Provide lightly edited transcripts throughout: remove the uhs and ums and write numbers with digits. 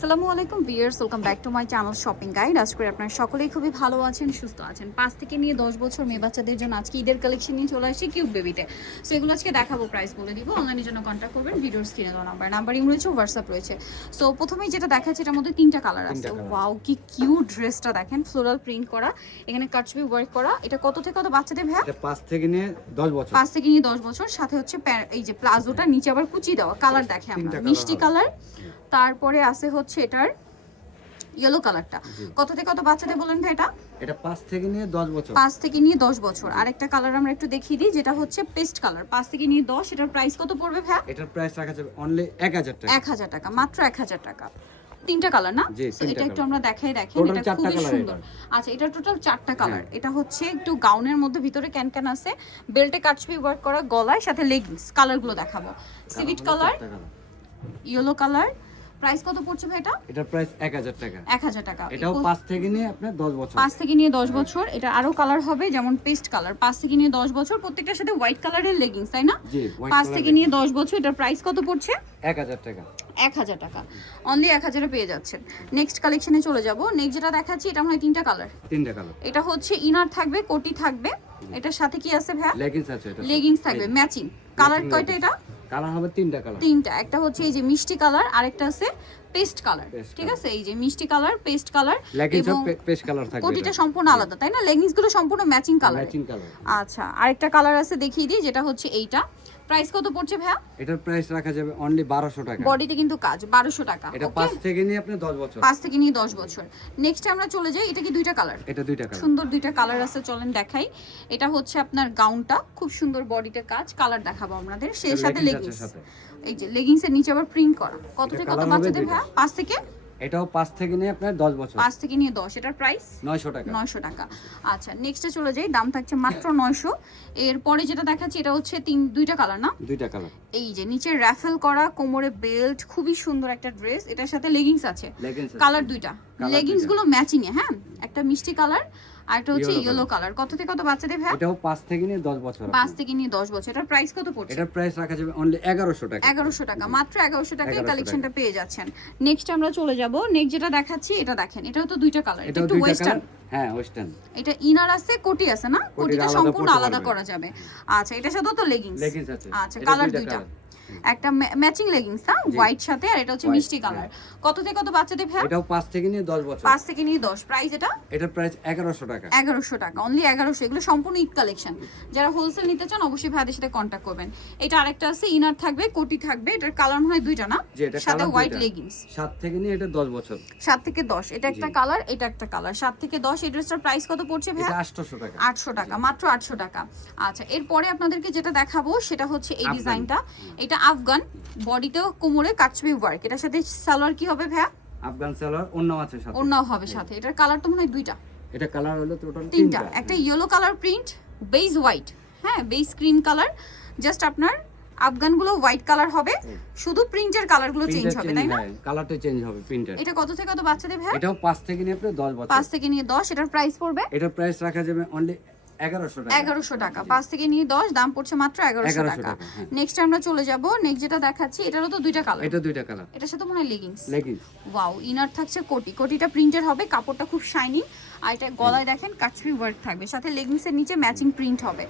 আসসালামু আলাইকুম viewers, welcome back to my channel shopping guide. আজ করে আপনারা সকলেই খুবই ভালো আছেন, সুস্থ আছেন। 5 থেকে নিয়ে 10 বছর মেয়ে বাচ্চাদের জন্য আজকে ঈদের কালেকশন নিয়ে চলে আসি কিউট বেবিতে। সো এগুলো আজকে দেখাবো, প্রাইস বলে দিব। অনলাইনের জন্য কন্ট্যাক্ট করবেন, ভিডিওর স্ক্রিনে দেওয়া নাম্বার রয়েছে, হোয়াটসঅ্যাপ রয়েছে। সো প্রথমেই যেটা দেখাচ্ছে এটার মধ্যে 3টা কালার আছে। ওয়াও, কি কিউট ড্রেসটা দেখেন, ফ্লোরাল প্রিন্ট করা, এখানে কাটছবি ওয়ার্ক করা। এটা কত থেকে কত বাচ্চাদের ভাই? এটা 5 থেকে নিয়ে 10 বছর। 5 থেকে নিয়ে 10 বছর। সাথে হচ্ছে এই যে প্লাজোটা নিচে আবার কুচি দেওয়া। কালার দেখে আমরা মিষ্টি কালার, তারপরে আছে হচ্ছে এটার ইয়েলো কালারটা। কত থেকে কত বাচ্চাদের বলেন ভাই এটা? এটা 5 থেকে নিয়ে 10 বছর। 5 থেকে নিয়ে 10 বছর। আরেকটা কালার আমরা একটু দেখিয়ে দিই, যেটা হচ্ছে পেস্ট কালার। 5 থেকে নিয়ে 10, এটার প্রাইস কত পড়বে ভাই? এটার প্রাইস রাখা যাবে অনলি 1000 টাকা। 1000 টাকা, মাত্র 1000 টাকা। 3টা কালার না? তো এটা একটু আমরা দেখাই, দেখেন এটা খুবই সুন্দর। আচ্ছা, এটা টোটাল 4টা কালার। এটা হচ্ছে একটু গাউনের মধ্যে, ভিতরে ক্যান আছে, বেল্টে কাটছবি ওয়ার্ক করা, গলায় সাথে লেগিংস। কালারগুলো দেখাবো। সিভিট কালার, ইয়েলো কালার। প্রাইস কত পড়ছে ভাই এটা? এটার প্রাইস 1000 টাকা। 1000 টাকা। এটাও 5 থেকে নিয়ে আপনার 10 বছর। 5 থেকে নিয়ে 10 বছর। এটা আরো কালার হবে, যেমন পেস্ট কালার। 5 থেকে নিয়ে 10 বছর, প্রত্যেকটার সাথে হোয়াইট কালারের লেগিংস, তাই না? জি, 5 থেকে নিয়ে 10 বছর। এটার প্রাইস কত পড়ছে? 1000 টাকা। 1000 টাকা, অনলি 1000 এ পেয়ে যাচ্ছেন। নেক্সট কালেকশনে চলে যাব। নেক্সট যেটা দেখাচ্ছি এটা মনে হয় 3টা কালার। 3টা কালার। এটা হচ্ছে ইনার থাকবে, কোটি থাকবে। এটার সাথে কি আছে ভাই? লেগিংস আছে। এটা লেগিংস থাকবে ম্যাচিং। কালার কয়টা এটা? কালার হবে 3টা কালার। 3টা। একটা হচ্ছে এই যে মিষ্টি কালার, আরেকটা আছে পেস্ট কালার। ঠিক আছে, এই যে মিষ্টি colour, paste colour, leggings paste colour থাকবে। কোটিটা সম্পূর্ণ আলাদা, তাই না? লেগিংস গুলো সম্পূর্ণ ম্যাচিং কালার। Matching colour. আচ্ছা, আরেকটা কালার আছে দেখিয়ে দিই, যেটা হচ্ছে এইটা। প্রাইস কত পড়ছে ভাইয়া? এটার প্রাইস রাখা যাবে অনলি 1200 টাকা। বডিতে কিন্তু কাজ, 1200 টাকা। এটা 5 থেকে নিয়ে আপনি 10 বছর। 5 থেকে নিয়ে 10 বছর। নেক্সট আমরা চলে যাই। এটা কি 2টা কালার? এটা 2টা কালার। সুন্দর 2টা কালার আছে, চলেন দেখাই। এটা হচ্ছে আপনার গাউনটা, খুব সুন্দর বডিতে কাজ। কালার দেখাবো আপনাদের, সেই সাথে লেগিংস। এই যে লেগিংস এর নিচে আবার প্রিন্ট করা। কত থেকে কত বাচ্চাদের ভাইয়া? 5 থেকে? এটাও 5 থেকে নিয়ে আপনার 10 বছর। 5 থেকে নিয়ে 10। এটার প্রাইস 900 টাকা। 900 টাকা। আচ্ছা, নেক্সটে চলে যাই। দাম থাকছে মাত্র 900। এরপরে যেটা দেখাচ্ছি এটা হচ্ছে 2টা কালার না? 2টা কালার। এই যে নিচে রাফেল করা, কোমরে বেল্ট, খুবই সুন্দর একটা ড্রেস। এটার সাথে লেগিংস আছে। কালার 2টা। লেগিংস গুলো ম্যাচিং এ, হ্যাঁ। একটা মিষ্টি কালার আর একটা হচ্ছে ইয়েলো কালার। কত থেকে কত বাচ্চাদের ভাই? এটাও 5 থেকে নিয়ে 10 বছর। 5 থেকে নিয়ে 10 বছর। এটার প্রাইস কত পড়ছে? এটার প্রাইস রাখা যাবে অনলি 1100 টাকা। 1100 টাকা, মাত্র 1100 টাকায় কালেকশনটা পেয়ে যাচ্ছেন। নেক্সট আমরা চলে যাব। নেক্সট যেটা দেখাচ্ছি এটা দেখেন, এটাও তো 2টা কালার। এটা একটু ওয়েস্টার্ন। হ্যাঁ, ওয়েস্টার্ন। এটা ইনার আছে, কোটি আছে না? কোটিটা সম্পূর্ণ আলাদা করা যাবে। আচ্ছা, এটার সাথে তো লেগিংস আছে। আচ্ছা, কালার 2টা। একটা ম্যাচিং লেগিংস না, হোয়াইট সাথে, আর এটা হচ্ছে মিষ্টি কালার। কত থেকে কত বাচ্চাদের ভাই? এটাও 5 থেকে নিয়ে 10 বছর। 5 থেকে নিয়ে 10। প্রাইস এটা? এটার প্রাইস 1100 টাকা। 1100 টাকা, অনলি 1100। এগুলো সম্পূর্ণ ঈদ কালেকশন। যারা হোলসেল নিতে চান অবশ্যই ভাইদের সাথে কন্টাক্ট করবেন। এটা আরেকটা আছে, ইনার থাকবে, কোটি থাকবে। এটার কালার মনে হয় 2টা না? সাথে হোয়াইট লেগিংস। 7 থেকে নিয়ে এটা 10 বছর। 7 থেকে 10। এটা একটা কালার, এটা একটা কালার। 7 থেকে 10। এই ড্রেসটার প্রাইস কত পড়ছে ভাই? এটা 800 টাকা। 800 টাকা, মাত্র 800 টাকা। আচ্ছা, এরপরে আপনাদেরকে যেটা দেখাবো সেটা হচ্ছে এই ডিজাইনটা। এটা আফগান, বডিতেও কোমরে কাটছবি ওয়ার্ক। এটার সাথে সালোয়ার কি হবে ভাইয়া? আফগান সালোয়ার, ওন্নাও আছে সাথে। ওন্নাও হবে সাথে। এটার কালার তো মনে হয় 2টা। এটা কালার হলো টোটাল 3টা। একটা yellow colour print, beige white, হ্যাঁ, বেজ ক্রিম কালার। জাস্ট আপনার আফগানগুলো হোয়াইট কালার হবে, শুধু প্রিন্টের কালারগুলো চেঞ্জ হবে, তাই না? কালারটা চেঞ্জ হবে, প্রিন্টের। এটা কত থেকে কত বাচ্চাদের ভাই? এটাও 5 থেকে নিয়ে আপনি 10 বছর। 5 থেকে নিয়ে 10। এটার প্রাইস পড়বে? এটার প্রাইস রাখা যাবে অনলি 1100 টাকা। 1100 টাকা। 5 থেকে নিয়ে 10, দাম পড়ছে মাত্র 1100 টাকা। নেক্সট আমরা চলে যাব। নেক্সট যেটা দেখাচ্ছি এটারও তো 2টা কালার। এটা 2টা কালার। এটার সাথে মনে হয় লেগিংস। লেগিংস। ওয়াও, ইনার থাকছে কোটি। কোটিটা প্রিন্টের হবে, কাপড়টা খুব শাইনিং। আর এটা গলায় দেখেন কাটছবি ওয়ার্ক থাকবে, সাথে লেগিংসের নিচে ম্যাচিং প্রিন্ট হবে।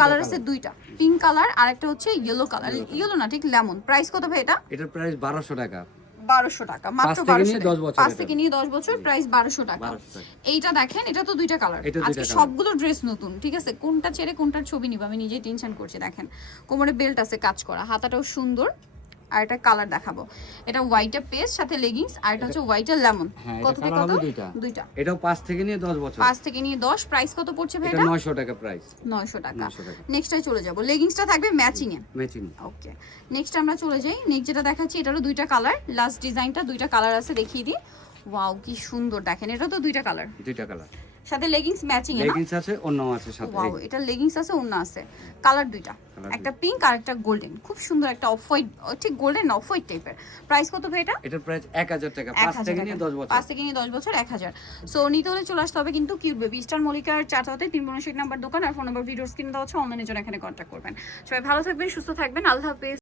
কালার আছে 2টা, পিঙ্ক কালার আর একটা হচ্ছে ইয়েলো কালার। ইয়েলো না, ঠিক লেমন। প্রাইস কত ভাই এটা? এটার প্রাইস 1200 টাকা। 1200 টাকা, মাত্র 1200। 5 থেকে নিয়ে 10 বছর, প্রাইস 1200 টাকা। 1200 টাকা। এইটা দেখেন, এটা তো 2টা কালার। আজকে সবগুলো ড্রেস নতুন, ঠিক আছে? কোনটা ছেড়ে কোনটার ছবি নিব আমি নিজেই টেনশন করছি। দেখেন কোমরে বেল্ট আছে কাজ করা, হাতাটাও সুন্দর। আর এটা কালার দেখাবো। এটা হোয়াইটের পেস্ট সাথে লেগিংস, আর এটা হচ্ছে হোয়াইটের লেমন। কত থেকে কত? 2টা। এটাও 5 থেকে নিয়ে 10 বছর। 5 থেকে নিয়ে 10। প্রাইস কত পড়ছে ভাই এটা? 900 টাকা প্রাইস। 900 টাকা। নেক্সটে চলে যাব। লেগিংসটা থাকবে ম্যাচিং এ। ম্যাচিং। ওকে, নেক্সট আমরা চলে যাই। নেক্সট যেটা দেখাচ্ছি এটারও 2টা কালার। লাস্ট ডিজাইনটা 2টা কালার আছে, দেখিয়ে দিই। ওয়াও, কি সুন্দর দেখেন। এটা তো 2টা কালার। 2টা কালার। সাথে লেগিংস ম্যাচিং এ না? লেগিংস আছে, ওন্নাও আছে সাথে। ওয়াও, এটা লেগিংস আছে, ওন্না আছে। কালার 2টা, একটা পিঙ্ক আর একটা গোল্ডেন। খুব সুন্দর একটা অফ হোয়াইট, ঠিক গোল্ডেন অফ হোয়াইট টাইপের। প্রাইস কত ভাই এটা? এটার প্রাইস 1000 টাকা। 5 থেকে নিয়ে 10 বছর। 5 থেকে নিয়ে 10 বছর 1000। সো নিতে হলে চলে আসতে হবে কিন্তু কিউট বেবি, স্টার মল্লিকার 4 3 নাম্বার দোকান। আর ফোন নাম্বার ভিডিও স্ক্রিনে দেওয়া আছে। অনলাইনে জন্য এখানে কন্ট্যাক্ট করবেন। সবাই ভালো থাকবেন, সুস্থ থাকবেন। আল্লাহ হাফেজ।